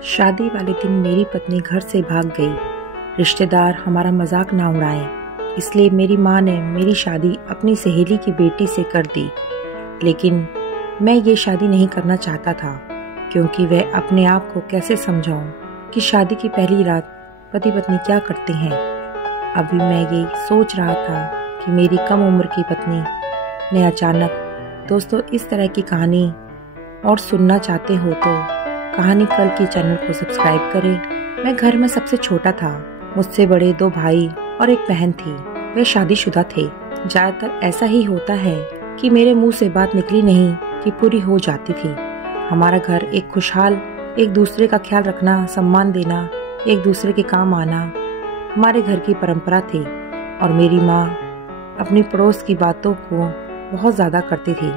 शादी वाले दिन मेरी पत्नी घर से भाग गई। रिश्तेदार हमारा मजाक ना उड़ाएं, इसलिए मेरी माँ ने मेरी शादी अपनी सहेली की बेटी से कर दी। लेकिन मैं ये शादी नहीं करना चाहता था, क्योंकि वह अपने आप को कैसे समझाऊं कि शादी की पहली रात पति पत्नी क्या करते हैं। अभी मैं ये सोच रहा था कि मेरी कम उम्र की पत्नी ने अचानक। दोस्तों, इस तरह की कहानी और सुनना चाहते हो तो कहानी कल की चैनल को सब्सक्राइब करें। मैं घर में सबसे छोटा था। मुझसे बड़े 2 भाई और एक बहन थी। वे शादीशुदा थे। ज्यादातर ऐसा ही होता है कि मेरे मुंह से बात निकली नहीं कि पूरी हो जाती थी। हमारा घर एक खुशहाल, एक दूसरे का ख्याल रखना, सम्मान देना, एक दूसरे के काम आना हमारे घर की परंपरा थी। और मेरी माँ अपनी पड़ोस की बातों को बहुत ज्यादा करती थी,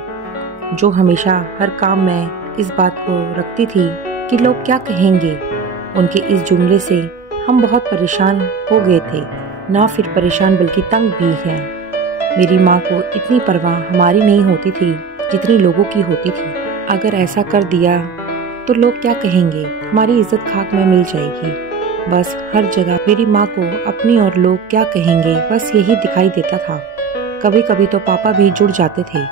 जो हमेशा हर काम में इस बात को रखती थी कि लोग क्या कहेंगे। उनके इस जुमले से हम बहुत परेशान हो गए थे। ना फिर परेशान बल्कि तंग भी हैं। मेरी माँ को इतनी परवाह हमारी नहीं होती थी जितनी लोगों की होती थी। अगर ऐसा कर दिया तो लोग क्या कहेंगे, हमारी इज्जत खाक में मिल जाएगी। बस हर जगह मेरी माँ को अपनी और लोग क्या कहेंगे बस यही दिखाई देता था। कभी कभी तो पापा भी जुड़ जाते थे।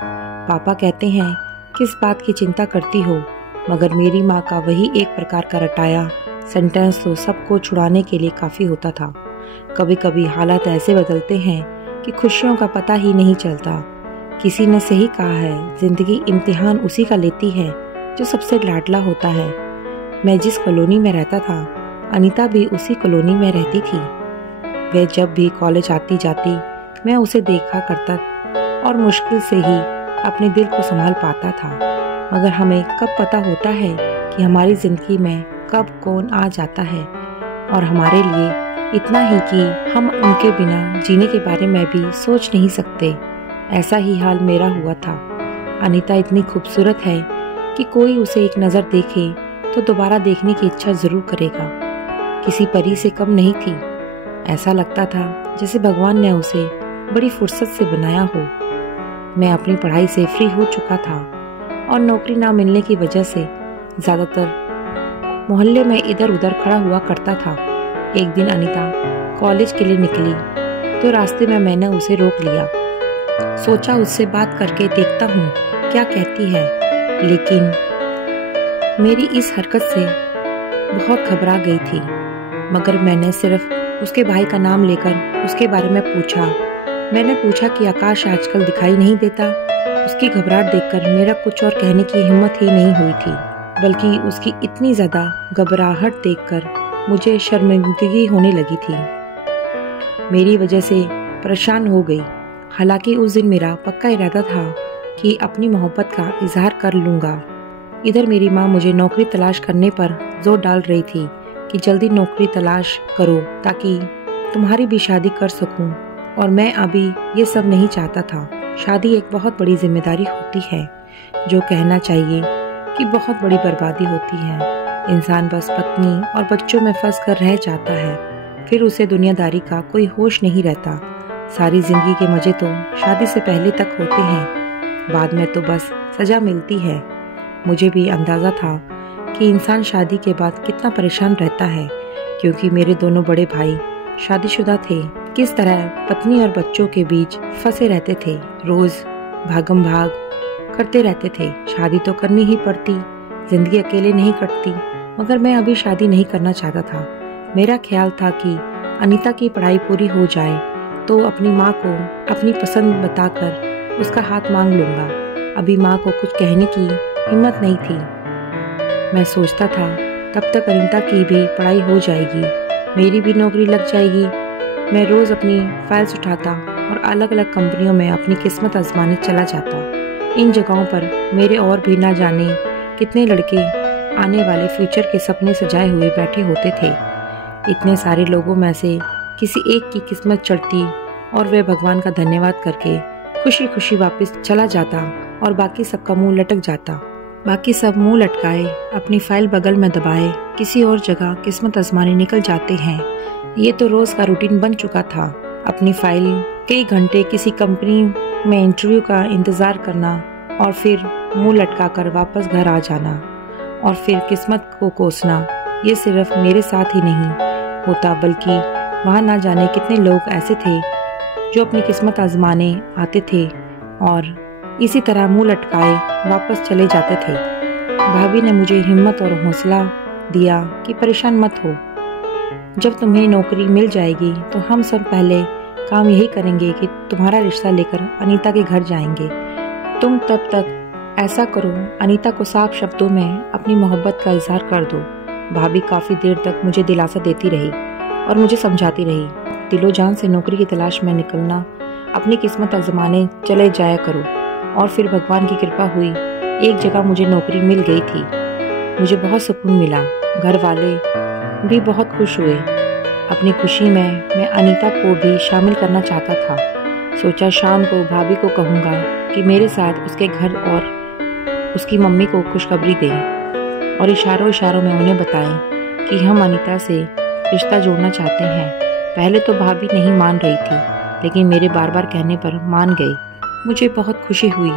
पापा कहते हैं, किस बात की चिंता करती हो, मगर मेरी माँ का वही एक प्रकार का रटाया सेंटेंस तो सबको छुड़ाने के लिए काफी होता था। कभी कभी हालात ऐसे बदलते हैं कि खुशियों का पता ही नहीं चलता। किसी ने सही कहा है, जिंदगी इम्तिहान उसी का लेती है जो सबसे लाडला होता है। मैं जिस कॉलोनी में रहता था, अनीता भी उसी कॉलोनी में रहती थी। वह जब भी कॉलेज आती जाती मैं उसे देखा करता और मुश्किल से ही अपने दिल को संभाल पाता था। मगर हमें कब पता होता है कि हमारी जिंदगी में कब कौन आ जाता है, और हमारे लिए इतना ही कि हम उनके बिना जीने के बारे में भी सोच नहीं सकते। ऐसा ही हाल मेरा हुआ था। अनीता इतनी खूबसूरत है कि कोई उसे एक नज़र देखे तो दोबारा देखने की इच्छा जरूर करेगा। किसी परी से कम नहीं थी। ऐसा लगता था जैसे भगवान ने उसे बड़ी फुर्सत से बनाया हो। मैं अपनी पढ़ाई से फ्री हो चुका था और नौकरी ना मिलने की वजह से ज्यादातर मोहल्ले में इधर उधर खड़ा हुआ करता था। एक दिन अनीता कॉलेज के लिए निकली तो रास्ते में मैंने उसे रोक लिया। सोचा उससे बात करके देखता हूँ क्या कहती है, लेकिन मेरी इस हरकत से बहुत घबरा गई थी। मगर मैंने सिर्फ उसके भाई का नाम लेकर उसके बारे में पूछा। मैंने पूछा कि आकाश आजकल दिखाई नहीं देता। उसकी घबराहट देखकर मेरा कुछ और कहने की हिम्मत ही नहीं हुई थी, बल्कि उसकी इतनी ज्यादा घबराहट देखकर मुझे शर्मिंदगी होने लगी थी। मेरी वजह से परेशान हो गई। हालांकि उस दिन मेरा पक्का इरादा था कि अपनी मोहब्बत का इजहार कर लूंगा। इधर मेरी माँ मुझे नौकरी तलाश करने पर जोर डाल रही थी कि जल्दी नौकरी तलाश करो ताकि तुम्हारी भी शादी कर सकूं। और मैं अभी ये सब नहीं चाहता था। शादी एक बहुत बड़ी जिम्मेदारी होती है, जो कहना चाहिए कि बहुत बड़ी बर्बादी होती है। इंसान बस पत्नी और बच्चों में फंस कर रह जाता है, फिर उसे दुनियादारी का कोई होश नहीं रहता। सारी जिंदगी के मजे तो शादी से पहले तक होते हैं, बाद में तो बस सजा मिलती है। मुझे भी अंदाजा था कि इंसान शादी के बाद कितना परेशान रहता है, क्योंकि मेरे दोनों बड़े भाई शादीशुदा थे। किस तरह पत्नी और बच्चों के बीच फंसे रहते थे, रोज भागम भाग करते रहते थे। शादी तो करनी ही पड़ती, जिंदगी अकेले नहीं कटती। मगर मैं अभी शादी नहीं करना चाहता था। मेरा ख्याल था कि अनीता की पढ़ाई पूरी हो जाए तो अपनी माँ को अपनी पसंद बताकर उसका हाथ मांग लूंगा। अभी माँ को कुछ कहने की हिम्मत नहीं थी। मैं सोचता था तब तक अनीता की भी पढ़ाई हो जाएगी, मेरी भी नौकरी लग जाएगी। मैं रोज अपनी फाइल्स उठाता और अलग अलग कंपनियों में अपनी किस्मत आजमाने चला जाता। इन जगहों पर मेरे और भी ना जाने कितने लड़के आने वाले फ्यूचर के सपने सजाए हुए बैठे होते थे। इतने सारे लोगों में से किसी एक की किस्मत चढ़ती और वे भगवान का धन्यवाद करके खुशी खुशी वापस चला जाता और बाकी सबका मुंह लटक जाता। बाकी सब मुंह लटकाए अपनी फाइल बगल में दबाए किसी और जगह किस्मत आजमाने निकल जाते हैं। ये तो रोज का रूटीन बन चुका था। अपनी फाइल कई घंटे किसी कंपनी में इंटरव्यू का इंतजार करना और फिर मुंह लटकाकर वापस घर आ जाना और फिर किस्मत को कोसना। ये सिर्फ मेरे साथ ही नहीं होता बल्कि वहाँ ना जाने कितने लोग ऐसे थे जो अपनी किस्मत आजमाने आते थे और इसी तरह मुंह लटकाए वापस चले जाते थे। भाभी ने मुझे हिम्मत और हौसला दिया कि परेशान मत हो, जब तुम्हें नौकरी मिल जाएगी तो हम सब पहले काम यही करेंगे कि तुम्हारा रिश्ता लेकर अनीता के घर जाएंगे। तुम तब तक ऐसा करो, अनीता को साफ शब्दों में अपनी मोहब्बत का इजहार कर दो। भाभी काफ़ी देर तक मुझे दिलासा देती रही और मुझे समझाती रही, दिलो जान से नौकरी की तलाश में निकलना, अपनी किस्मत आजमाने चले जाया करो। और फिर भगवान की कृपा हुई, एक जगह मुझे नौकरी मिल गई थी। मुझे बहुत सुकून मिला, घर वाले भी बहुत खुश हुए। अपनी खुशी में मैं अनीता को भी शामिल करना चाहता था। सोचा शाम को भाभी को कहूँगा कि मेरे साथ उसके घर और उसकी मम्मी को खुशखबरी दें और इशारों इशारों में उन्हें बताएं कि हम अनीता से रिश्ता जोड़ना चाहते हैं। पहले तो भाभी नहीं मान रही थी, लेकिन मेरे बार बार कहने पर मान गई। मुझे बहुत खुशी हुई,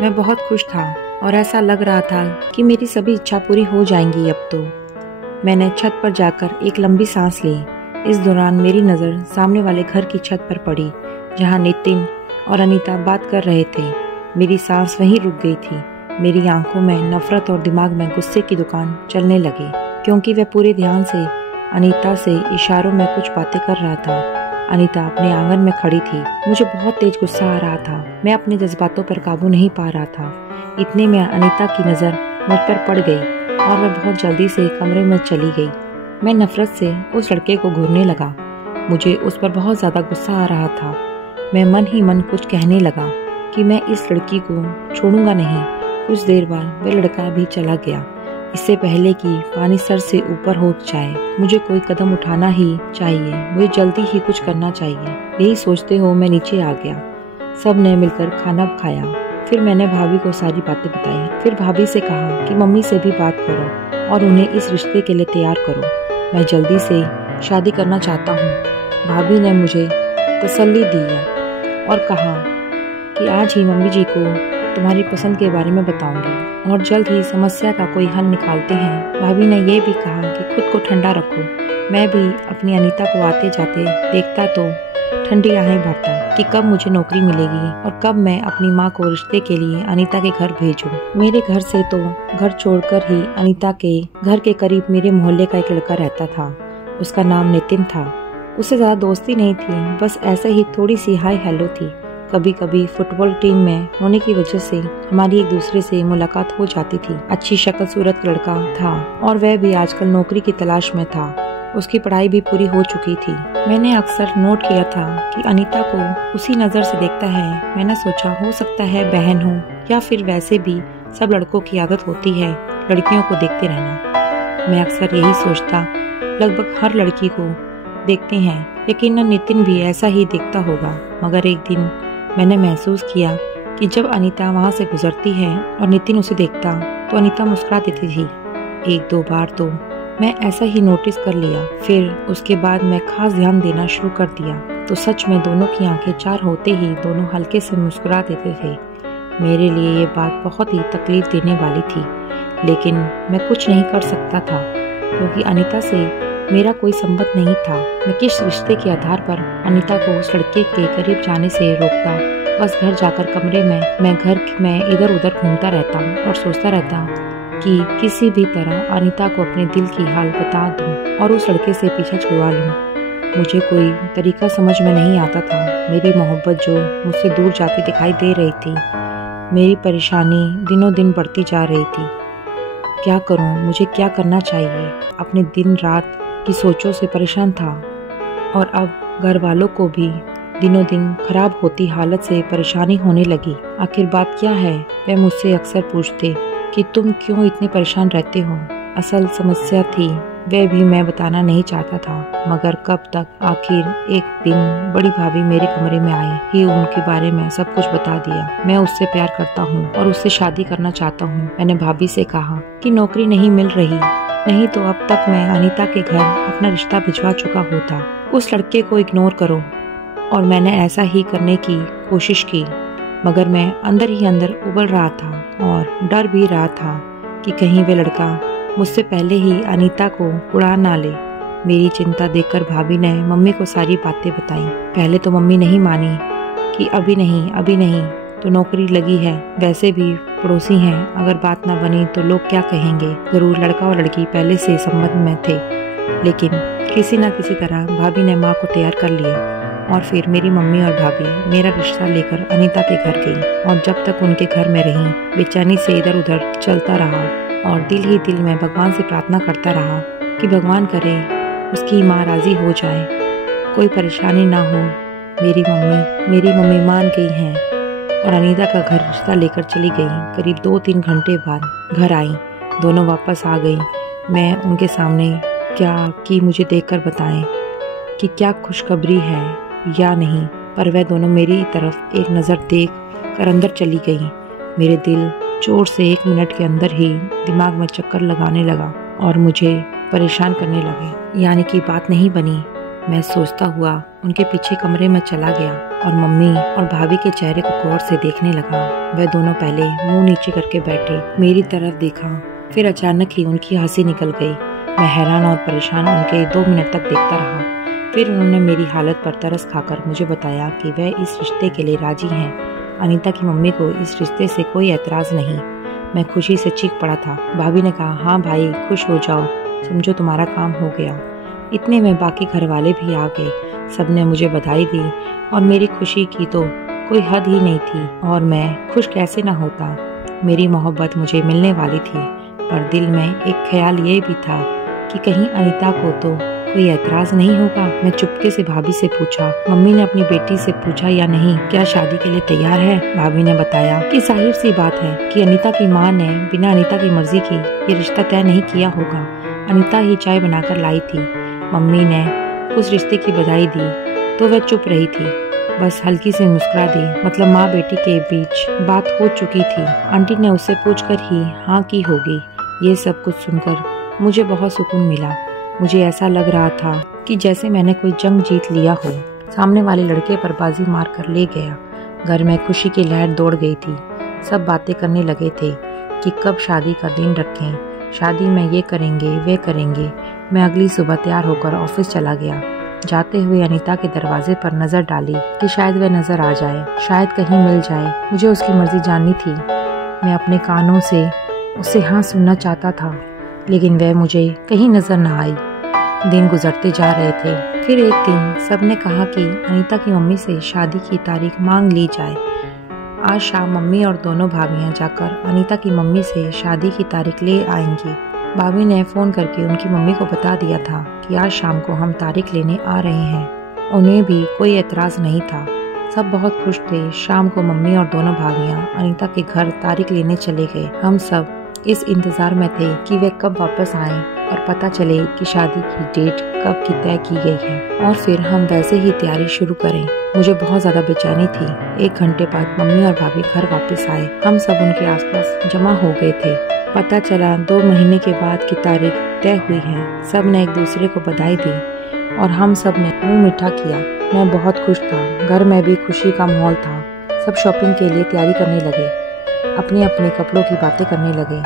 मैं बहुत खुश था और ऐसा लग रहा था कि मेरी सभी इच्छा पूरी हो जाएंगी अब तो। मैंने छत पर जाकर एक लंबी सांस ली। इस दौरान मेरी नज़र सामने वाले घर की छत पर पड़ी, जहां नितिन और अनीता बात कर रहे थे। मेरी सांस वहीं रुक गई थी। मेरी आंखों में नफरत और दिमाग में गुस्से की दुकान चलने लगी, क्योंकि वह पूरे ध्यान से अनीता से इशारों में कुछ बातें कर रहा था। अनीता अपने आंगन में खड़ी थी। मुझे बहुत तेज गुस्सा आ रहा था। मैं अपने जज्बातों पर काबू नहीं पा रहा था। इतने में अनीता की नज़र मुझ पर पड़ गई और मैं बहुत जल्दी से कमरे में चली गई। मैं नफरत से उस लड़के को घूरने लगा। मुझे उस पर बहुत ज़्यादा गुस्सा आ रहा था। मैं मन ही मन कुछ कहने लगा कि मैं इस लड़की को छोड़ूंगा नहीं। कुछ देर बाद वह लड़का भी चला गया। इससे पहले कि पानी सर से ऊपर हो जाए, मुझे कोई कदम उठाना ही चाहिए। मुझे जल्दी ही कुछ करना चाहिए। यही सोचते हो मैं नीचे आ गया। सब ने मिलकर खाना खाया। फिर मैंने भाभी को सारी बातें बताई। फिर भाभी से कहा कि मम्मी से भी बात करो और उन्हें इस रिश्ते के लिए तैयार करो। मैं जल्दी से शादी करना चाहता हूँ। भाभी ने मुझे तसल्ली दी और कहा कि आज ही मम्मी जी को तुम्हारी पसंद के बारे में बताऊंगी और जल्द ही समस्या का कोई हल निकालते हैं। भाभी ने यह भी कहा कि खुद को ठंडा रखो। मैं भी अपनी अनीता को आते जाते देखता तो ठंडी आहें भरता कि कब मुझे नौकरी मिलेगी और कब मैं अपनी माँ को रिश्ते के लिए अनीता के घर भेजूं। मेरे घर से तो घर छोड़कर ही अनीता के घर के करीब मेरे मोहल्ले का एक लड़का रहता था। उसका नाम नितिन था। उससे ज्यादा दोस्ती नहीं थी, बस ऐसे ही थोड़ी सी हाय हेलो थी। कभी कभी फुटबॉल टीम में होने की वजह से हमारी एक दूसरे से मुलाकात हो जाती थी। अच्छी शक्ल सूरत लड़का था और वह भी आजकल नौकरी की तलाश में था। उसकी पढ़ाई भी पूरी हो चुकी थी। मैंने अक्सर नोट किया था कि अनीता को उसी नज़र से देखता है। मैंने सोचा हो सकता है बहन हो, या फिर वैसे भी सब लड़कों की आदत होती है लड़कियों को देखते रहना। मैं अक्सर यही सोचता, लगभग हर लड़की को देखते हैं। यकीनन नितिन भी ऐसा ही देखता होगा। मगर एक दिन मैंने महसूस किया कि जब अनीता वहाँ से गुजरती है और नितिन उसे देखता तो अनीता मुस्कुरा देती थी। एक दो बार तो मैं ऐसा ही नोटिस कर लिया। फिर उसके बाद मैं खास ध्यान देना शुरू कर दिया तो सच में दोनों की आंखें चार होते ही दोनों हल्के से मुस्कुरा देते थे। मेरे लिए ये बात बहुत ही तकलीफ देने वाली थी, लेकिन मैं कुछ नहीं कर सकता था क्योंकि अनीता से मेरा कोई संबंध नहीं था। मैं किस रिश्ते के आधार पर अनीता को उस लड़के के करीब जाने से रोकता? बस घर जाकर कमरे में मैं घर में इधर उधर घूमता रहता और सोचता रहता कि किसी भी तरह अनीता को अपने दिल की हाल बता दूं और उस लड़के से पीछा छुड़वा लूं। मुझे कोई तरीका समझ में नहीं आता था। मेरी मोहब्बत जो मुझसे दूर जाती दिखाई दे रही थी। मेरी परेशानी दिनों दिन बढ़ती जा रही थी। क्या करूं? मुझे क्या करना चाहिए? अपने दिन रात की सोचों से परेशान था और अब घर वालों को भी दिनों दिन खराब होती हालत से परेशानी होने लगी। आखिर बात क्या है? वह मुझसे अक्सर पूछते कि तुम क्यों इतने परेशान रहते हो। असल समस्या थी वह भी मैं बताना नहीं चाहता था, मगर कब तक। आखिर एक दिन बड़ी भाभी मेरे कमरे में आई ही उनके बारे में सब कुछ बता दिया। मैं उससे प्यार करता हूँ और उससे शादी करना चाहता हूँ। मैंने भाभी से कहा कि नौकरी नहीं मिल रही, नहीं तो अब तक मैं अनीता के घर अपना रिश्ता भिजवा चुका होता। उस लड़के को इग्नोर करो। और मैंने ऐसा ही करने की कोशिश की, मगर मैं अंदर ही अंदर उबल रहा था और डर भी रहा था कि कहीं वे लड़का मुझसे पहले ही अनीता को उड़ा ना ले। मेरी चिंता देखकर भाभी ने मम्मी को सारी बातें बताई। पहले तो मम्मी नहीं मानी कि अभी नहीं तो नौकरी लगी है, वैसे भी पड़ोसी हैं, अगर बात ना बनी तो लोग क्या कहेंगे। जरूर लड़का और लड़की पहले से संबंध में थे, लेकिन किसी न किसी तरह भाभी ने माँ को तैयार कर लिया और फिर मेरी मम्मी और भाभी मेरा रिश्ता लेकर अनीता के घर गई और जब तक उनके घर में रही बेचैनी से इधर उधर चलता रहा और दिल ही दिल में भगवान से प्रार्थना करता रहा कि भगवान करे उसकी माँ राजी हो जाए, कोई परेशानी ना हो। मेरी मम्मी मान गई हैं और अनीता का घर रिश्ता लेकर चली गई। करीब 2-3 घंटे बाद घर आई, दोनों वापस आ गई। मैं उनके सामने क्या कि मुझे देखकर बताएं कि क्या खुशखबरी है या नहीं, पर वह दोनों मेरी तरफ एक नज़र देख कर अंदर चली गई। मेरे दिल जोर से 1 मिनट के अंदर ही दिमाग में चक्कर लगाने लगा और मुझे परेशान करने लगे। यानी कि बात नहीं बनी। मैं सोचता हुआ उनके पीछे कमरे में चला गया और मम्मी और भाभी के चेहरे को गौर से देखने लगा। वह दोनों पहले मुंह नीचे करके बैठे, मेरी तरफ देखा, फिर अचानक ही उनकी हंसी निकल गई। मैं हैरान और परेशान उनके 2 मिनट तक देखता रहा। फिर उन्होंने मेरी हालत पर तरस खाकर मुझे बताया कि वह इस रिश्ते के लिए राजी हैं। अनीता की मम्मी को इस रिश्ते से कोई एतराज नहीं। मैं खुशी से चीख पड़ा था। भाभी ने कहा, हाँ भाई खुश हो जाओ, समझो तुम्हारा काम हो गया। इतने में बाकी घर वाले भी आ गए। सबने मुझे बधाई दी और मेरी खुशी की तो कोई हद ही नहीं थी और मैं खुश कैसे ना होता। मेरी मोहब्बत मुझे मिलने वाली थी, पर दिल में एक ख्याल ये भी था कि कहीं अनीता को तो कोई एतराज नहीं होगा। मैं चुपके से भाभी से पूछा, मम्मी ने अपनी बेटी से पूछा या नहीं, क्या शादी के लिए तैयार है? भाभी ने बताया कि जाहिर सी बात है कि अनीता की माँ ने बिना अनीता की मर्जी की ये रिश्ता तय नहीं किया होगा। अनीता ही चाय बनाकर लाई थी। मम्मी ने उस रिश्ते की बधाई दी तो वह चुप रही थी, बस हल्की से मुस्कुरा दी। मतलब माँ बेटी के बीच बात हो चुकी थी। आंटी ने उससे पूछकर ही हाँ की होगी। ये सब कुछ सुनकर मुझे बहुत सुकून मिला। मुझे ऐसा लग रहा था कि जैसे मैंने कोई जंग जीत लिया हो। सामने वाले लड़के पर बाजी मार कर ले गया। घर में खुशी की लहर दौड़ गई थी। सब बातें करने लगे थे कि कब शादी का दिन रखें, शादी में ये करेंगे वे करेंगे। मैं अगली सुबह तैयार होकर ऑफिस चला गया। जाते हुए अनीता के दरवाजे पर नजर डाली कि शायद वह नजर आ जाए, शायद कहीं मिल जाए। मुझे उसकी मर्जी जाननी थी। मैं अपने कानों से उससे हाँ सुनना चाहता था, लेकिन वह मुझे कहीं नजर न आई। दिन गुजरते जा रहे थे। फिर एक दिन सबने कहा कि अनीता की मम्मी से शादी की तारीख मांग ली जाए। आज शाम मम्मी और दोनों भाभियां जाकर अनीता की मम्मी से शादी की तारीख ले आएंगी। भाभी ने फोन करके उनकी मम्मी को बता दिया था कि आज शाम को हम तारीख लेने आ रहे हैं। उन्हें भी कोई एतराज नहीं था। सब बहुत खुश थे। शाम को मम्मी और दोनों भाभियां अनीता के घर तारीख लेने चले गए। हम सब इस इंतजार में थे कि वे कब वापस आएं और पता चले कि शादी की डेट कब की तय की गई है और फिर हम वैसे ही तैयारी शुरू करें। मुझे बहुत ज्यादा बेचैनी थी। 1 घंटे बाद मम्मी और भाभी घर वापस आए। हम सब उनके आसपास जमा हो गए थे। पता चला 2 महीने के बाद की तारीख तय हुई है। सब ने एक दूसरे को बधाई दी और हम सब ने मुंह मीठा किया। मैं बहुत खुश था। घर में भी खुशी का माहौल था। सब शॉपिंग के लिए तैयारी करने लगे, अपने अपने कपड़ों की बातें करने लगे।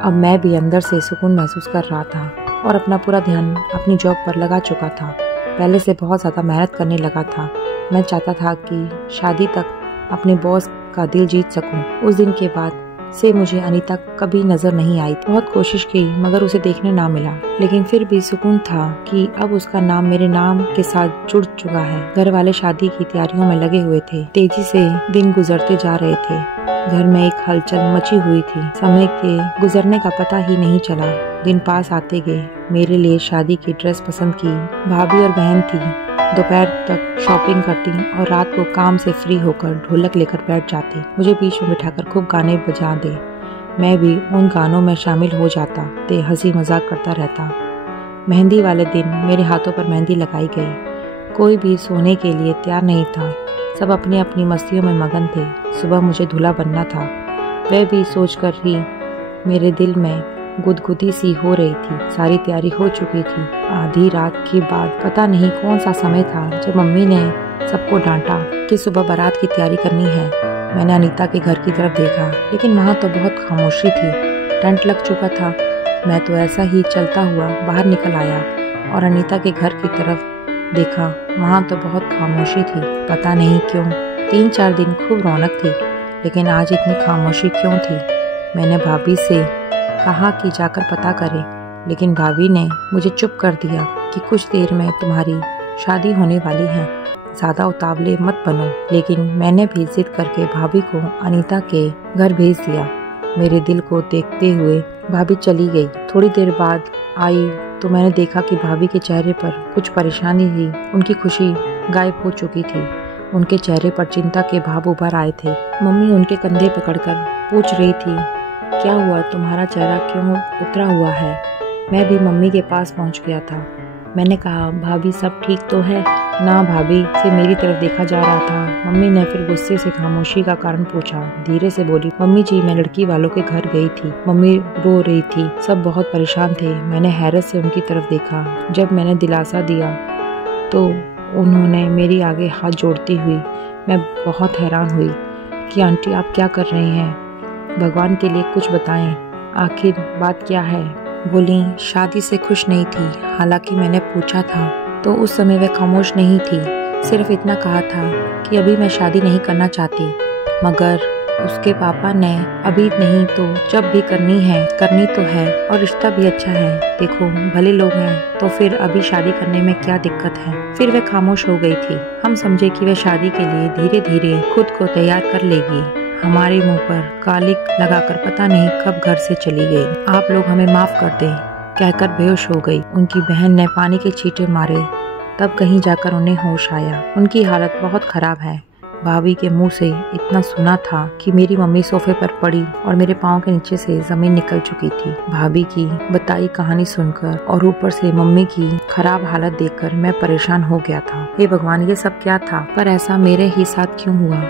अब मैं भी अंदर से सुकून महसूस कर रहा था और अपना पूरा ध्यान अपनी जॉब पर लगा चुका था। पहले से बहुत ज़्यादा मेहनत करने लगा था। मैं चाहता था कि शादी तक अपने बॉस का दिल जीत सकूं। उस दिन के बाद से मुझे अनीता कभी नजर नहीं आई। बहुत कोशिश की मगर उसे देखने ना मिला, लेकिन फिर भी सुकून था कि अब उसका नाम मेरे नाम के साथ जुड़ चुका है। घर वाले शादी की तैयारियों में लगे हुए थे। तेजी से दिन गुजरते जा रहे थे। घर में एक हलचल मची हुई थी। समय के गुजरने का पता ही नहीं चला। दिन पास आते गए। मेरे लिए शादी की ड्रेस पसंद की भाभी और बहन थी। दोपहर तक शॉपिंग करती और रात को काम से फ्री होकर ढोलक लेकर बैठ जाती। मुझे बीच में बिठाकर खूब गाने बजा दे। मैं भी उन गानों में शामिल हो जाता ते हंसी मजाक करता रहता। मेहंदी वाले दिन मेरे हाथों पर मेहंदी लगाई गई। कोई भी सोने के लिए तैयार नहीं था। सब अपनी अपनी मस्तियों में मगन थे। सुबह मुझे दूल्हा बनना था। वह भी सोचकर ही मेरे दिल में गुदगुदी सी हो रही थी। सारी तैयारी हो चुकी थी। आधी रात के बाद पता नहीं कौन सा समय था जब मम्मी ने सबको डांटा कि सुबह बारात की तैयारी करनी है। मैंने अनीता के घर की तरफ देखा, लेकिन वहाँ तो बहुत खामोशी थी। टेंट लग चुका था मैं तो ऐसा ही चलता हुआ बाहर निकल आया और अनीता के घर की तरफ देखा। वहाँ तो बहुत खामोशी थी। पता नहीं क्यों 3-4 दिन खूब रौनक थी, लेकिन आज इतनी खामोशी क्यों थी। मैंने भाभी से कहा कि जाकर पता करें, लेकिन भाभी ने मुझे चुप कर दिया कि कुछ देर में तुम्हारी शादी होने वाली है, ज़्यादा उतावले मत बनो। लेकिन मैंने भी जिद करके भाभी को अनीता के घर भेज दिया। मेरे दिल को देखते हुए भाभी चली गई। थोड़ी देर बाद आई तो मैंने देखा कि भाभी के चेहरे पर कुछ परेशानी थी। उनकी खुशी गायब हो चुकी थी। उनके चेहरे पर चिंता के भाव उभर आए थे। मम्मी उनके कंधे पकड़कर पूछ रही थी, क्या हुआ, तुम्हारा चेहरा क्यों उतरा हुआ है। मैं भी मम्मी के पास पहुंच गया था। मैंने कहा, भाभी सब ठीक तो है ना। भाभी से मेरी तरफ देखा जा रहा था। मम्मी ने फिर गुस्से से खामोशी का कारण पूछा। धीरे से बोली, मम्मी जी मैं लड़की वालों के घर गई थी। मम्मी रो रही थी, सब बहुत परेशान थे। मैंने हैरत से उनकी तरफ देखा। जब मैंने दिलासा दिया तो उन्होंने मेरी आगे हाथ जोड़ती हुई मैं बहुत हैरान हुई कि आंटी आप क्या कर रही हैं, भगवान के लिए कुछ बताएं, आखिर बात क्या है। बोली, शादी से खुश नहीं थी। हालांकि मैंने पूछा था तो उस समय वह खामोश नहीं थी। सिर्फ इतना कहा था कि अभी मैं शादी नहीं करना चाहती, मगर उसके पापा ने अभी नहीं तो जब भी करनी तो है, और रिश्ता भी अच्छा है। देखो भले लोग हैं तो फिर अभी शादी करने में क्या दिक्कत है। फिर वह खामोश हो गई थी। हम समझे कि वह शादी के लिए धीरे धीरे खुद को तैयार कर लेगी। हमारे मुंह पर कालिक लगाकर पता नहीं कब घर से चली गई। आप लोग हमें माफ कर दें कहकर बेहोश हो गई। उनकी बहन ने पानी के छींटे मारे, तब कहीं जाकर उन्हें होश आया। उनकी हालत बहुत खराब है। भाभी के मुंह से इतना सुना था कि मेरी मम्मी सोफे पर पड़ी और मेरे पाँव के नीचे से जमीन निकल चुकी थी। भाभी की बताई कहानी सुनकर और ऊपर से मम्मी की खराब हालत देखकर मैं परेशान हो गया था। हे भगवान, ये सब क्या था, पर ऐसा मेरे ही साथ क्यों हुआ।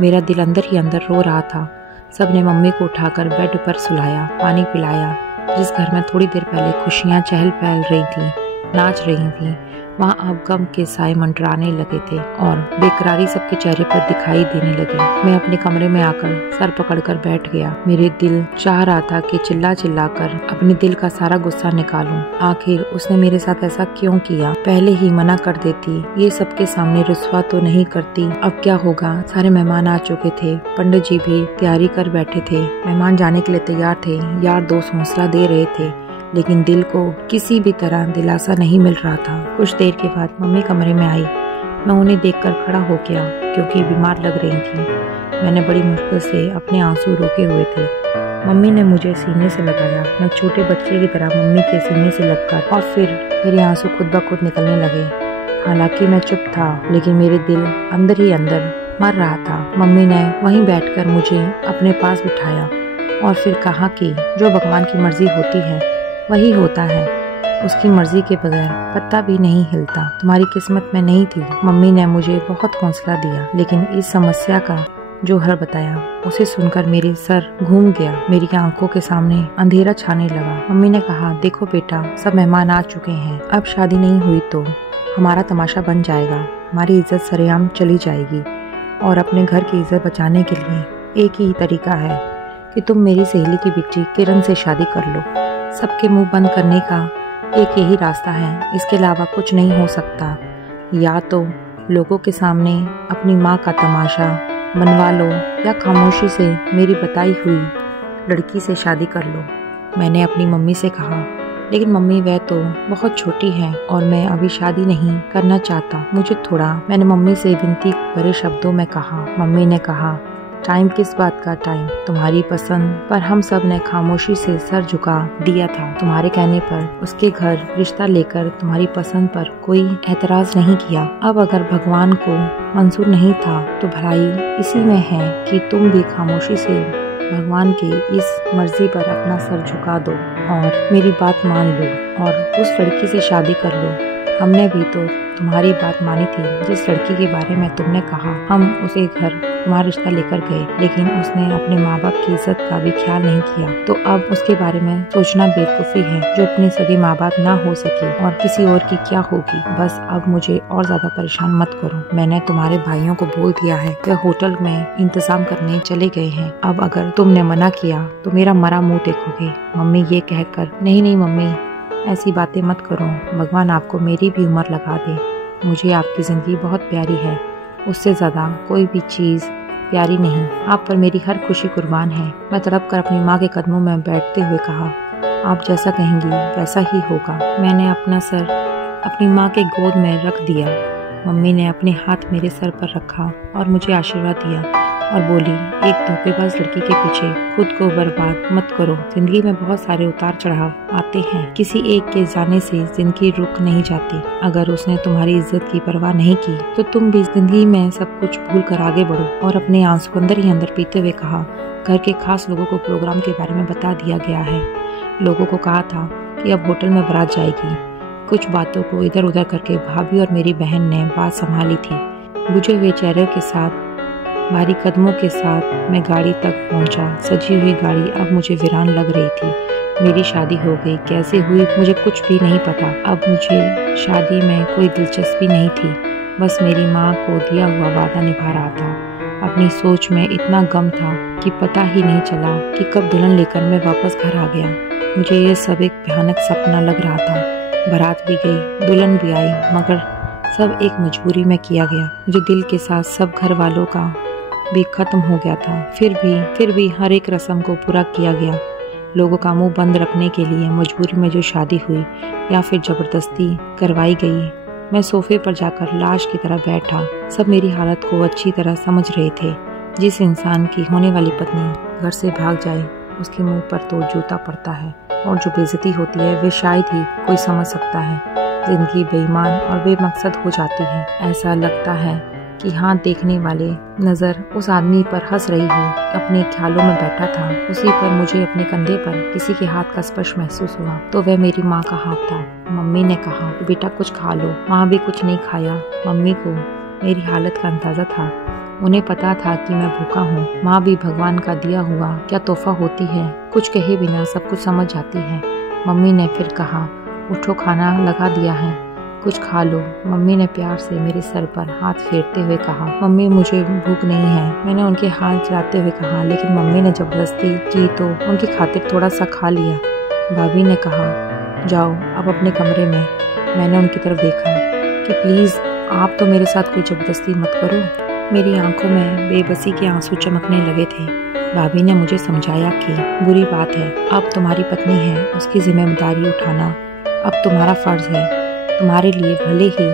मेरा दिल अंदर ही अंदर रो रहा था। सबने मम्मी को उठाकर बेड पर सुलाया, पानी पिलाया। जिस घर में थोड़ी देर पहले खुशियां चहल पहल रही थी, नाच रही थी, वहाँ अब गम के साए मंडराने लगे थे और बेकरारी सबके चेहरे पर दिखाई देने लगी। मैं अपने कमरे में आकर सर पकड़कर बैठ गया। मेरे दिल चाह रहा था कि चिल्ला चिल्ला कर अपने दिल का सारा गुस्सा निकालूं। आखिर उसने मेरे साथ ऐसा क्यों किया। पहले ही मना कर देती, ये सबके सामने रुस्वा तो नहीं करती। अब क्या होगा। सारे मेहमान आ चुके थे। पंडित जी भी तैयारी कर बैठे थे। मेहमान जाने के लिए तैयार थे। यार दोस्त हौसला दे रहे थे, लेकिन दिल को किसी भी तरह दिलासा नहीं मिल रहा था। कुछ देर के बाद मम्मी कमरे में आई। मैं उन्हें देखकर खड़ा हो गया क्योंकि बीमार लग रही थी। मैंने बड़ी मुश्किल से अपने आंसू रोके हुए थे। मम्मी ने मुझे सीने से लगाया। मैं छोटे बच्चे की तरह मम्मी के सीने से लगकर और फिर मेरे आंसू खुद ब खुद निकलने लगे। हालांकि मैं चुप था, लेकिन मेरे दिल अंदर ही अंदर मर रहा था। मम्मी ने वहीं बैठकर मुझे अपने पास बिठाया और फिर कहा कि जो भगवान की मर्जी होती है वही होता है, उसकी मर्जी के बगैर पत्ता भी नहीं हिलता। तुम्हारी किस्मत में नहीं थी। मम्मी ने मुझे बहुत हौसला दिया, लेकिन इस समस्या का जो हल बताया उसे सुनकर मेरे सर घूम गया। मेरी आंखों के सामने अंधेरा छाने लगा। मम्मी ने कहा, देखो बेटा, सब मेहमान आ चुके हैं। अब शादी नहीं हुई तो हमारा तमाशा बन जाएगा, हमारी इज्जत सरेआम चली जाएगी। और अपने घर की इज्जत बचाने के लिए एक ही तरीका है कि तुम मेरी सहेली की बेटी किरण से शादी कर लो। सबके मुंह बंद करने का एक यही रास्ता है, इसके अलावा कुछ नहीं हो सकता। या तो लोगों के सामने अपनी माँ का तमाशा बनवा लो, या खामोशी से मेरी बताई हुई लड़की से शादी कर लो। मैंने अपनी मम्मी से कहा, लेकिन मम्मी वह तो बहुत छोटी है और मैं अभी शादी नहीं करना चाहता, मुझे थोड़ा। मैंने मम्मी से विनती भरे शब्दों में कहा। मम्मी ने कहा, टाइम किस बात का टाइम, तुम्हारी पसंद पर हम सब ने खामोशी से सर झुका दिया था। तुम्हारे कहने पर उसके घर रिश्ता लेकर तुम्हारी पसंद पर कोई एतराज नहीं किया। अब अगर भगवान को मंजूर नहीं था तो भलाई इसी में है कि तुम भी खामोशी से भगवान के इस मर्जी पर अपना सर झुका दो और मेरी बात मान लो और उस लड़की से शादी कर लो। हमने भी तो तुम्हारी बात मानी थी। जिस लड़की के बारे में तुमने कहा, हम उसे घर तुम्हारा रिश्ता लेकर गए, लेकिन उसने अपने माँ बाप की इज्जत का भी ख्याल नहीं किया। तो अब उसके बारे में सोचना बेवकूफ़ी है, जो अपनी सगे माँ बाप ना हो सकी और किसी और की क्या होगी। बस अब मुझे और ज्यादा परेशान मत करो। मैंने तुम्हारे भाइयों को बोल दिया है, वे होटल में इंतजाम करने चले गए हैं। अब अगर तुमने मना किया तो मेरा मरा मुँह देखोगे। मम्मी ये कहकर, नहीं मम्मी, ऐसी बातें मत करो। भगवान आपको मेरी भी उम्र लगा दे। मुझे आपकी ज़िंदगी बहुत प्यारी है, उससे ज़्यादा कोई भी चीज़ प्यारी नहीं। आप पर मेरी हर खुशी कुर्बान है। मैं तड़प कर अपनी माँ के कदमों में बैठते हुए कहा, आप जैसा कहेंगी वैसा ही होगा। मैंने अपना सर अपनी माँ के गोद में रख दिया। मम्मी ने अपने हाथ मेरे सर पर रखा और मुझे आशीर्वाद दिया और बोली, एक धोखेबाज लड़की के पीछे खुद को बर्बाद मत करो। जिंदगी में बहुत सारे उतार चढ़ाव आते हैं। किसी एक के जाने से जिंदगी रुक नहीं जाती। अगर उसने तुम्हारी इज्जत की परवाह नहीं की तो तुम भी जिंदगी में सब कुछ भूल कर आगे बढ़ो। और अपने आंसू अंदर ही अंदर पीते हुए कहा, घर के खास लोगों को प्रोग्राम के बारे में बता दिया गया है। लोगों को कहा था कि अब होटल में बारात जाएगी। कुछ बातों को इधर उधर करके भाभी और मेरी बहन ने बात संभाली थी। बुझे हुए चेहरे के साथ, भारी कदमों के साथ मैं गाड़ी तक पहुंचा। सजी हुई गाड़ी अब मुझे वीरान लग रही थी। मेरी शादी हो गई, कैसे हुई मुझे कुछ भी नहीं पता। अब मुझे शादी में कोई दिलचस्पी नहीं थी, बस मेरी माँ को दिया हुआ वादा निभा रहा था। अपनी सोच में इतना गम था कि पता ही नहीं चला कि कब दुल्हन लेकर मैं वापस घर आ गया। मुझे ये सब एक भयानक सपना लग रहा था। बारात भी गई, दुल्हन भी आई, मगर सब एक मजबूरी में किया गया। मुझे दिल के साथ सब घर वालों का भी खत्म हो गया था। फिर भी हर एक रस्म को पूरा किया गया। लोगों का मुंह बंद रखने के लिए मजबूरी में जो शादी हुई या फिर जबरदस्ती करवाई गई। मैं सोफे पर जाकर लाश की तरह बैठा। सब मेरी हालत को अच्छी तरह समझ रहे थे। जिस इंसान की होने वाली पत्नी घर से भाग जाए, उसके मुंह पर तो जूता पड़ता है, और जो बेइज्जती होती है वे शायद ही कोई समझ सकता है। जिंदगी बेईमान और बेमकसद हो जाती है। ऐसा लगता है कि हाथ देखने वाले नजर उस आदमी पर हंस रही हो। अपने ख्यालों में बैठा था, उसी पर मुझे अपने कंधे पर किसी के हाथ का स्पर्श महसूस हुआ। तो वह मेरी माँ का हाथ था। मम्मी ने कहा, बेटा कुछ खा लो। माँ भी कुछ नहीं खाया। मम्मी को मेरी हालत का अंदाजा था। उन्हें पता था कि मैं भूखा हूँ। माँ भी भगवान का दिया हुआ क्या तोहफा होती है, कुछ कहे बिना सब कुछ समझ जाती है। मम्मी ने फिर कहा, उठो, खाना लगा दिया है, कुछ खा लो। मम्मी ने प्यार से मेरे सर पर हाथ फेरते हुए कहा, मम्मी मुझे भूख नहीं है। मैंने उनके हाथ चलाते हुए कहा, लेकिन मम्मी ने जबरदस्ती की तो उनकी खातिर थोड़ा सा खा लिया। भाभी ने कहा, जाओ अब अपने कमरे में। मैंने उनकी तरफ देखा कि प्लीज़ आप तो मेरे साथ कोई जबरदस्ती मत करो। मेरी आंखों में बेबसी के आंसू चमकने लगे थे। भाभी ने मुझे समझाया कि बुरी बात है, अब तुम्हारी पत्नी है, उसकी जिम्मेदारी उठाना अब तुम्हारा फर्ज है। तुम्हारे लिए भले ही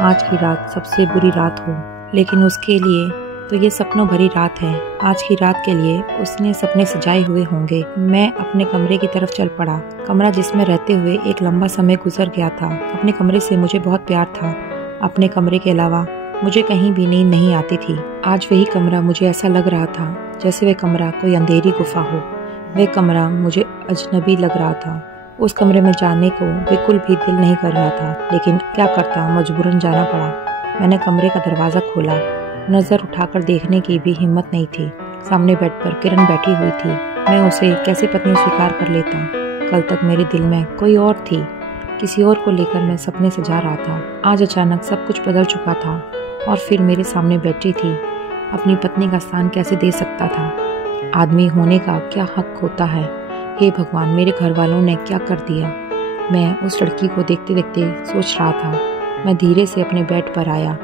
आज की रात सबसे बुरी रात हो, लेकिन उसके लिए तो ये सपनों भरी रात है। आज की रात के लिए उसने सपने सजाए हुए होंगे। मैं अपने कमरे की तरफ चल पड़ा। कमरा जिसमें रहते हुए एक लंबा समय गुजर गया था। अपने कमरे से मुझे बहुत प्यार था। अपने कमरे के अलावा मुझे कहीं भी नींद नहीं आती थी। आज वही कमरा मुझे ऐसा लग रहा था जैसे वह कमरा कोई अंधेरी गुफा हो। वह कमरा मुझे अजनबी लग रहा था। उस कमरे में जाने को बिल्कुल भी दिल नहीं कर रहा था, लेकिन क्या करता, मजबूरन जाना पड़ा। मैंने कमरे का दरवाज़ा खोला। नज़र उठाकर देखने की भी हिम्मत नहीं थी। सामने बेड पर किरण बैठी हुई थी। मैं उसे कैसे पत्नी स्वीकार कर लेता। कल तक मेरे दिल में कोई और थी, किसी और को लेकर मैं सपने सजा रहा था। आज अचानक सब कुछ बदल चुका था और फिर मेरे सामने बैठी थी। अपनी पत्नी का स्थान कैसे दे सकता था? आदमी होने का क्या हक होता है? हे भगवान, मेरे घर वालों ने क्या कर दिया? मैं उस लड़की को देखते देखते सोच रहा था। मैं धीरे से अपने बेड पर आया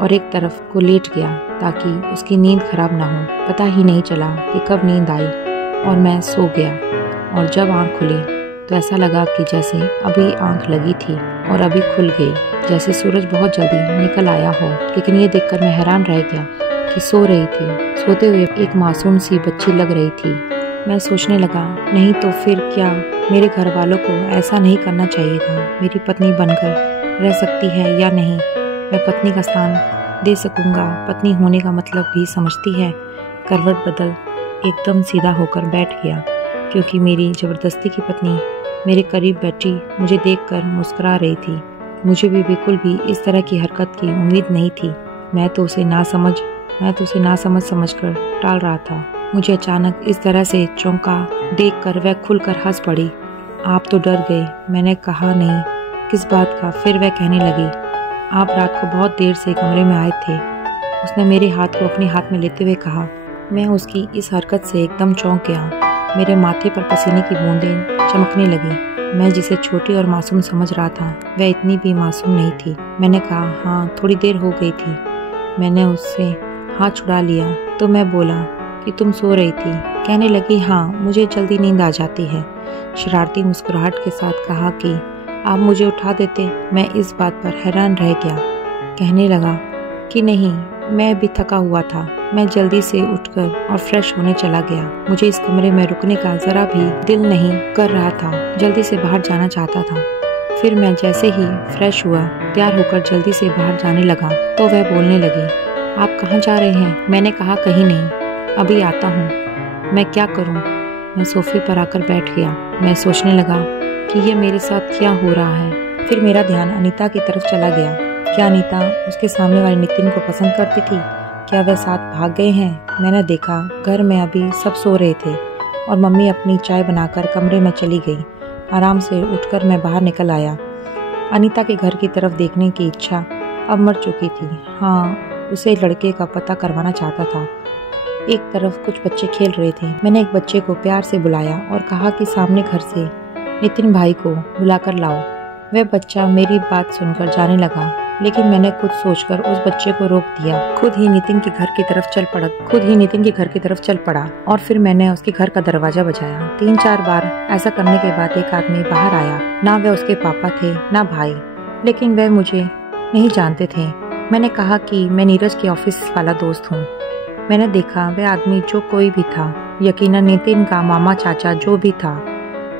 और एक तरफ को लेट गया ताकि उसकी नींद खराब ना हो। पता ही नहीं चला कि कब नींद आई और मैं सो गया। और जब आँख खुली तो ऐसा लगा कि जैसे अभी आँख लगी थी और अभी खुल गई, जैसे सूरज बहुत जल्दी निकल आया हो। लेकिन ये देखकर मैं हैरान रह गया कि सो रही थी। सोते हुए एक मासूम सी बच्ची लग रही थी। मैं सोचने लगा, नहीं तो फिर क्या मेरे घर वालों को ऐसा नहीं करना चाहिए था? मेरी पत्नी बनकर रह सकती है या नहीं? मैं पत्नी का स्थान दे सकूंगा? पत्नी होने का मतलब भी समझती है? करवट बदल एकदम सीधा होकर बैठ गया, क्योंकि मेरी जबरदस्ती की पत्नी मेरे करीब बैठी मुझे देखकर मुस्कुरा रही थी। मुझे भी बिल्कुल भी इस तरह की हरकत की उम्मीद नहीं थी। मैं तो उसे नासमझ समझकर टाल रहा था। मुझे अचानक इस तरह से चौंका देखकर वह खुलकर हंस पड़ी। आप तो डर गए। मैंने कहा नहीं, किस बात का। फिर वह कहने लगी, आप रात को बहुत देर से कमरे में आए थे। उसने मेरे हाथ को अपने हाथ में लेते हुए कहा। मैं उसकी इस हरकत से एकदम चौंक गया। मेरे माथे पर पसीने की बूंदें चमकने लगी। मैं जिसे छोटी और मासूम समझ रहा था, वह इतनी भी मासूम नहीं थी। मैंने कहा, हाँ, थोड़ी देर हो गई थी। मैंने उससे हाथ छुड़ा लिया तो मैं बोला कि तुम सो रही थी। कहने लगी, हाँ, मुझे जल्दी नींद आ जाती है। शरारती मुस्कुराहट के साथ कहा कि आप मुझे उठा देते। मैं इस बात पर हैरान रह गया। कहने लगा कि नहीं, मैं भी थका हुआ था। मैं जल्दी से उठकर और फ्रेश होने चला गया। मुझे इस कमरे में रुकने का जरा भी दिल नहीं कर रहा था। जल्दी से बाहर जाना चाहता था। फिर मैं जैसे ही फ्रेश हुआ, तैयार होकर जल्दी से बाहर जाने लगा तो वह बोलने लगी, आप कहाँ जा रहे हैं? मैंने कहा, कहीं नहीं, अभी आता हूँ। मैं क्या करूँ? मैं सोफे पर आकर बैठ गया। मैं सोचने लगा कि यह मेरे साथ क्या हो रहा है। फिर मेरा ध्यान अनीता की तरफ चला गया। क्या अनीता उसके सामने वाले नितिन को पसंद करती थी? क्या वह साथ भाग गए हैं? मैंने देखा घर में अभी सब सो रहे थे और मम्मी अपनी चाय बनाकर कमरे में चली गई। आराम से उठकर मैं बाहर निकल आया। अनीता के घर की तरफ देखने की इच्छा अब मर चुकी थी। हाँ, उसे लड़के का पता करवाना चाहता था। एक तरफ कुछ बच्चे खेल रहे थे। मैंने एक बच्चे को प्यार से बुलाया और कहा कि सामने घर से नितिन भाई को बुलाकर लाओ। वह बच्चा मेरी बात सुनकर जाने लगा, लेकिन मैंने कुछ सोचकर उस बच्चे को रोक दिया। खुद ही नितिन के घर की तरफ चल पड़ा और फिर मैंने उसके घर का दरवाजा बजाया। 3-4 बार ऐसा करने के बाद एक आदमी बाहर आया। ना वह उसके पापा थे ना भाई, लेकिन वह मुझे नहीं जानते थे। मैंने कहा कि मैं नीरज के ऑफिस वाला दोस्त हूँ। मैंने देखा वह आदमी जो कोई भी था, यकीनन नितिन का मामा चाचा जो भी था,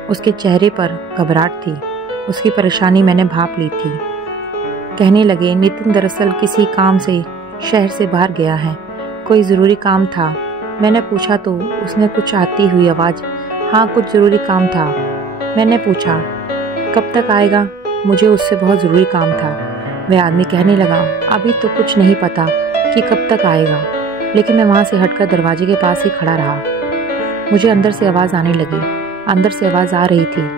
उसके चेहरे पर घबराहट थी। उसकी परेशानी मैंने भाप ली थी। कहने लगे, नितिन दरअसल किसी काम से शहर से बाहर गया है। कोई ज़रूरी काम था। मैंने पूछा तो उसने कुछ आती हुई आवाज़, हाँ, कुछ ज़रूरी काम था। मैंने पूछा, कब तक आएगा? मुझे उससे बहुत ज़रूरी काम था। वह आदमी कहने लगा, अभी तो कुछ नहीं पता कि कब तक आएगा। लेकिन मैं वहाँ से हटकर दरवाजे के पास ही खड़ा रहा। मुझे अंदर से आवाज़ आने लगी। अंदर से आवाज़ आ रही थी।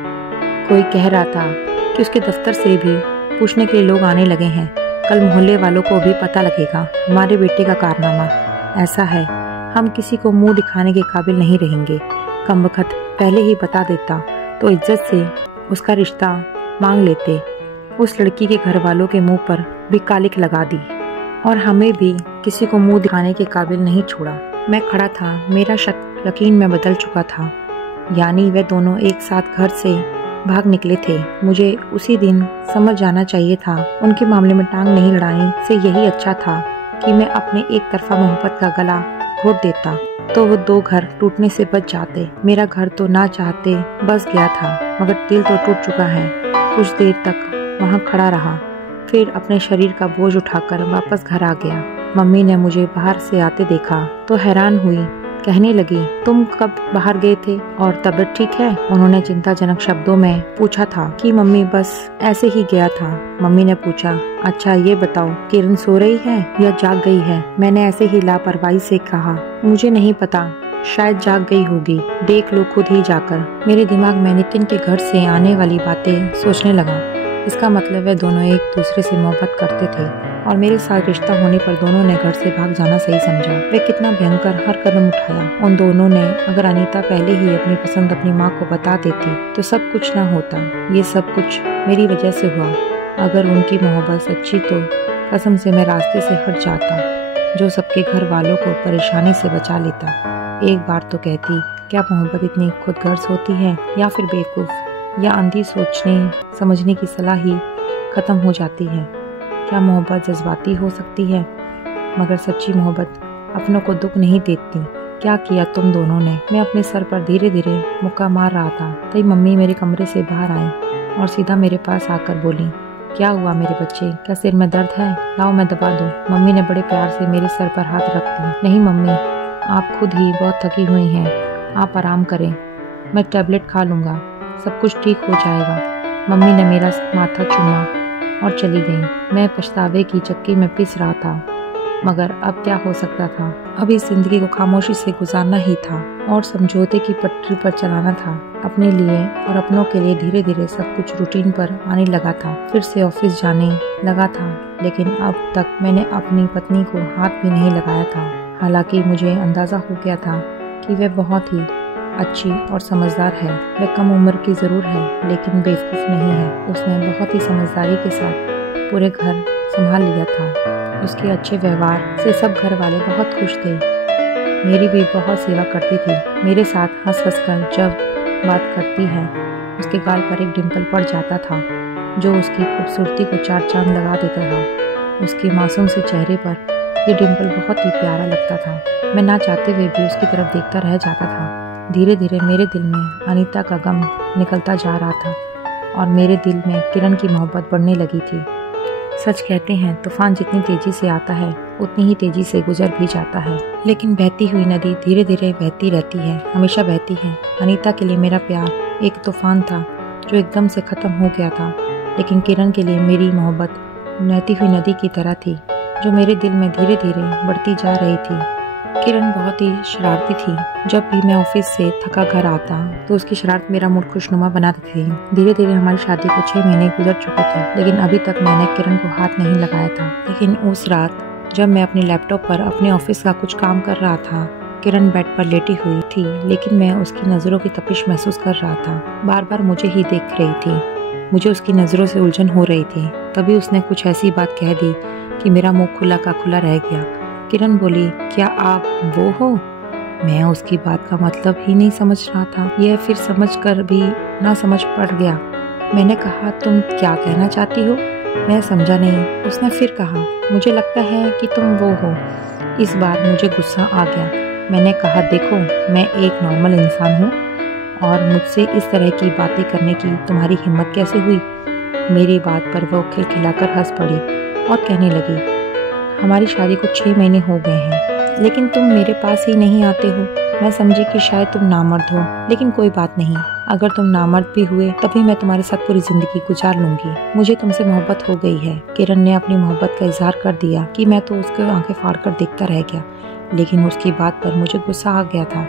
कोई कह रहा था कि उसके दफ्तर से भी पूछने के लिए लोग आने लगे हैं। कल मोहल्ले वालों को भी पता लगेगा हमारे बेटे का कारनामा। ऐसा है, हम किसी को मुंह दिखाने के काबिल नहीं रहेंगे। कमबख्त पहले ही बता देता तो इज्जत से उसका रिश्ता मांग लेते। उस लड़की के घर वालों के मुंह पर भी कालिक लगा दी और हमें भी किसी को मुंह दिखाने के काबिल नहीं छोड़ा। मैं खड़ा था। मेरा शक यकीन में बदल चुका था। यानी वे दोनों एक साथ घर से भाग निकले थे। मुझे उसी दिन समझ जाना चाहिए था। उनके मामले में टांग नहीं लड़ाने से यही अच्छा था कि मैं अपने एक तरफा मोहब्बत का गला घोट देता तो वो 2 घर टूटने से बच जाते। मेरा घर तो ना चाहते बस गया था, मगर दिल तो टूट चुका है। कुछ देर तक वहाँ खड़ा रहा, फिर अपने शरीर का बोझ उठाकर वापस घर आ गया। मम्मी ने मुझे बाहर से आते देखा तो हैरान हुई। कहने लगी, तुम कब बाहर गए थे और तबीयत ठीक है? उन्होंने चिंताजनक शब्दों में पूछा था कि मम्मी बस ऐसे ही गया था। मम्मी ने पूछा, अच्छा ये बताओ किरण सो रही है या जाग गई है? मैंने ऐसे ही लापरवाही से कहा, मुझे नहीं पता, शायद जाग गई होगी, देख लो खुद ही जाकर। मेरे दिमाग में नितिन के घर से आने वाली बातें सोचने लगा। इसका मतलब वे दोनों एक दूसरे से मोहब्बत करते थे और मेरे साथ रिश्ता होने पर दोनों ने घर से भाग जाना सही समझा। वे कितना भयंकर हर कदम उठाया। उन दोनों ने अगर अनीता पहले ही अपनी पसंद अपनी माँ को बता देती तो सब कुछ ना होता। ये सब कुछ मेरी वजह से हुआ। अगर उनकी मोहब्बत सच्ची तो कसम से मैं रास्ते से हट जाता, जो सबके घर वालों को परेशानी से बचा लेता। एक बार तो कहती, क्या मोहब्बत इतनी खुदगर्ज होती है या फिर बेवकूफ़ या अंधी सोचने समझने की सलाह ही खत्म हो जाती है? क्या मोहब्बत जज्बाती हो सकती है? मगर सच्ची मोहब्बत अपनों को दुख नहीं देती। क्या किया तुम दोनों ने? मैं अपने सर पर धीरे धीरे मुक्का मार रहा था तभी मम्मी मेरे कमरे से बाहर आई और सीधा मेरे पास आकर बोली, क्या हुआ मेरे बच्चे? क्या सिर में दर्द है? लाओ मैं दबा दूं। मम्मी ने बड़े प्यार से मेरे सर पर हाथ रख दिया। नहीं मम्मी, आप खुद ही बहुत थकी हुई हैं, आप आराम करें, मैं टैबलेट खा लूँगा, सब कुछ ठीक हो जाएगा। मम्मी ने मेरा माथा चूमा और चली गई। मैं पछतावे की चक्की में पिस रहा था, मगर अब क्या हो सकता था। अब इस जिंदगी को खामोशी से गुजारना ही था और समझौते की पटरी पर चलाना था। अपने लिए और अपनों के लिए धीरे धीरे सब कुछ रूटीन पर आने लगा था। फिर से ऑफिस जाने लगा था, लेकिन अब तक मैंने अपनी पत्नी को हाथ भी नहीं लगाया था। हालांकि मुझे अंदाजा हो गया था कि वह बहुत ही अच्छी और समझदार है। वह कम उम्र की जरूर है, लेकिन बेवकूफ़ नहीं है। उसने बहुत ही समझदारी के साथ पूरे घर संभाल लिया था। उसके अच्छे व्यवहार से सब घर वाले बहुत खुश थे। मेरी भी बहुत सेवा करती थी। मेरे साथ हंस हंस कर जब बात करती है, उसके गाल पर एक डिम्पल पड़ जाता था जो उसकी खूबसूरती को चार चांद लगा देता था। उसके मासूम से चेहरे पर यह डिम्पल बहुत ही प्यारा लगता था। मैं ना चाहते हुए भी उसकी तरफ देखता रह जाता था। धीरे धीरे मेरे दिल में अनीता का गम निकलता जा रहा था और मेरे दिल में किरण की मोहब्बत बढ़ने लगी थी। सच कहते हैं, तूफान जितनी तेजी से आता है उतनी ही तेजी से गुजर भी जाता है, लेकिन बहती हुई नदी धीरे धीरे बहती रहती है, हमेशा बहती है। अनीता के लिए मेरा प्यार एक तूफान था जो एकदम से खत्म हो गया था, लेकिन किरण के लिए मेरी मोहब्बत बहती हुई नदी की तरह थी जो मेरे दिल में धीरे धीरे बढ़ती जा रही थी। किरण बहुत ही शरारती थी। जब भी मैं ऑफिस से थका घर आता तो उसकी शरारत मेरा मूड खुशनुमा बना देती थी। धीरे धीरे हमारी शादी को 6 महीने गुजर चुके थे, लेकिन अभी तक मैंने किरण को हाथ नहीं लगाया था। लेकिन उस रात जब मैं अपने लैपटॉप पर अपने ऑफिस का कुछ काम कर रहा था, किरण बेड पर लेटी हुई थी, लेकिन मैं उसकी नज़रों की तपिश महसूस कर रहा था। बार बार मुझे ही देख रही थी। मुझे उसकी नज़रों से उलझन हो रही थी। तभी उसने कुछ ऐसी बात कह दी कि मेरा मुंह खुला का खुला रह गया। किरण बोली, क्या आप वो हो? मैं उसकी बात का मतलब ही नहीं समझ रहा था। यह फिर समझ कर भी ना समझ पड़ गया। मैंने कहा, तुम क्या कहना चाहती हो? मैं समझा नहीं। उसने फिर कहा, मुझे लगता है कि तुम वो हो। इस बार मुझे गुस्सा आ गया। मैंने कहा, देखो, मैं एक नॉर्मल इंसान हूँ और मुझसे इस तरह की बातें करने की तुम्हारी हिम्मत कैसे हुई? मेरी बात पर वो खिलखिलाकर हंस पड़ी और कहने लगी, हमारी शादी को 6 महीने हो गए हैं, लेकिन तुम मेरे पास ही नहीं आते हो। मैं समझी कि शायद तुम नामर्द हो, लेकिन कोई बात नहीं। अगर तुम नामर्द भी हुए तभी मैं तुम्हारे साथ पूरी जिंदगी गुजार लूंगी। मुझे तुमसे मोहब्बत हो गई है। किरण ने अपनी मोहब्बत का इजहार कर दिया कि मैं तो उसके आंखें फाड़ कर देखता रह गया, लेकिन उसकी बात पर मुझे गुस्सा आ गया था।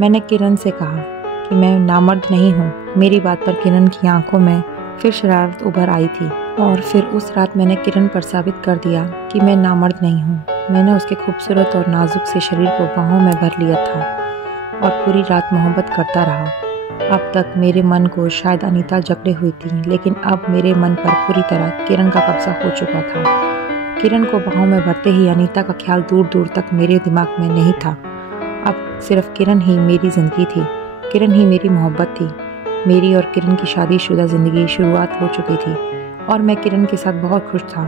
मैंने किरण से कहा कि मैं नामर्द नहीं हूँ। मेरी बात पर किरण की आंखों में फिर शरारत उभर आई थी और फिर उस रात मैंने किरण पर साबित कर दिया कि मैं नामर्द नहीं हूँ। मैंने उसके खूबसूरत और नाजुक से शरीर को बाहों में भर लिया था और पूरी रात मोहब्बत करता रहा। अब तक मेरे मन को शायद अनीता जकड़े हुई थी, लेकिन अब मेरे मन पर पूरी तरह किरण का कब्जा हो चुका था। किरण को बाहों में भरते ही अनीता का ख्याल दूर दूर तक मेरे दिमाग में नहीं था। अब सिर्फ किरण ही मेरी जिंदगी थी, किरण ही मेरी मोहब्बत थी। मेरी और किरण की शादीशुदा जिंदगी शुरुआत हो चुकी थी और मैं किरण के साथ बहुत खुश था।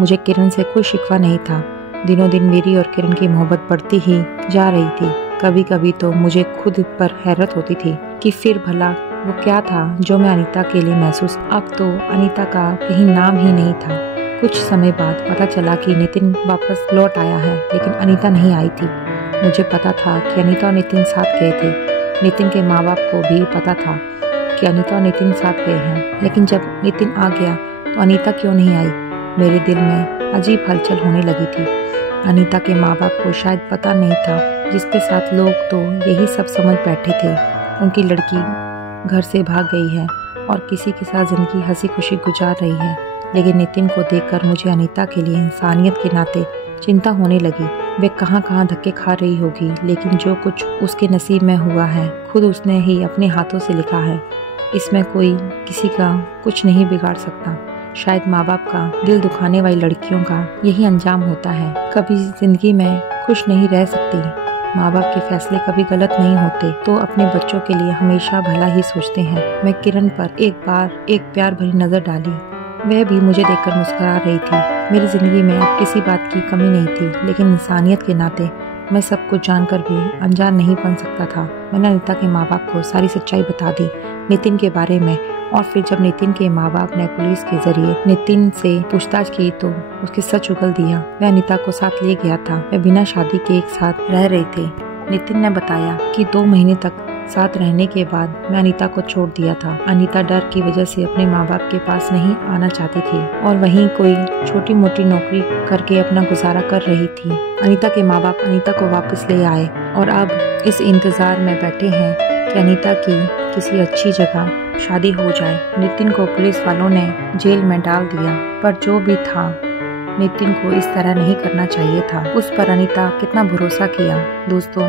मुझे किरण से कोई शिकवा नहीं था। दिनों दिन मेरी और किरण की मोहब्बत बढ़ती ही जा रही थी। कभी कभी तो मुझे खुद पर हैरत होती थी कि फिर भला वो क्या था जो मैं अनीता के लिए महसूस। अब तो अनीता का कहीं नाम ही नहीं था। कुछ समय बाद पता चला कि नितिन वापस लौट आया है, लेकिन अनीता नहीं आई थी। मुझे पता था कि अनीता और नितिन साथ गए थे। नितिन के माँ बाप को भी पता था कि अनीता और नितिन साथ गए हैं, लेकिन जब नितिन आ गया तो अनीता क्यों नहीं आई? मेरे दिल में अजीब हलचल होने लगी थी। अनीता के माँ बाप को शायद पता नहीं था, जिसके साथ लोग तो यही सब समझ बैठे थे, उनकी लड़की घर से भाग गई है और किसी के साथ जिंदगी हंसी खुशी गुजार रही है। लेकिन नितिन को देखकर मुझे अनीता के लिए इंसानियत के नाते चिंता होने लगी। वे कहाँ कहाँ धक्के खा रही होगी, लेकिन जो कुछ उसके नसीब में हुआ है खुद उसने ही अपने हाथों से लिखा है। इसमें कोई किसी का कुछ नहीं बिगाड़ सकता। शायद माँ बाप का दिल दुखाने वाली लड़कियों का यही अंजाम होता है। कभी जिंदगी में खुश नहीं रह सकती। माँ बाप के फैसले कभी गलत नहीं होते, तो अपने बच्चों के लिए हमेशा भला ही सोचते हैं। मैं किरण पर एक बार एक प्यार भरी नजर डाली। वह भी मुझे देखकर मुस्कुरा रही थी। मेरी जिंदगी में अब किसी बात की कमी नहीं थी, लेकिन इंसानियत के नाते मैं सब कुछ जानकर भी अनजान नहीं बन सकता था। मैंने अनीता के माँ बाप को सारी सच्चाई बता दी नितिन के बारे में, और फिर जब नितिन के माँ बाप ने पुलिस के जरिए नितिन से पूछताछ की तो उसके सच उगल दिया। वह अनीता को साथ ले गया था। वह बिना शादी के एक साथ रह रहे थे। नितिन ने बताया कि 2 महीने तक साथ रहने के बाद मैं अनीता को छोड़ दिया था। अनीता डर की वजह से अपने माँ बाप के पास नहीं आना चाहती थी और वहीं कोई छोटी मोटी नौकरी करके अपना गुजारा कर रही थी। अनीता के माँ बाप अनीता को वापस ले आए और अब इस इंतजार में बैठे हैं कि अनीता की किसी अच्छी जगह शादी हो जाए। नितिन को पुलिस वालों ने जेल में डाल दिया, पर जो भी था नितिन को इस तरह नहीं करना चाहिए था। उस पर अनीता कितना भरोसा किया। दोस्तों,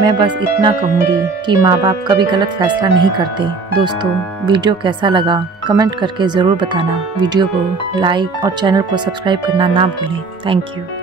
मैं बस इतना कहूँगी कि माँ बाप कभी गलत फैसला नहीं करते। दोस्तों, वीडियो कैसा लगा कमेंट करके ज़रूर बताना। वीडियो को लाइक और चैनल को सब्सक्राइब करना ना भूलें। Thank you.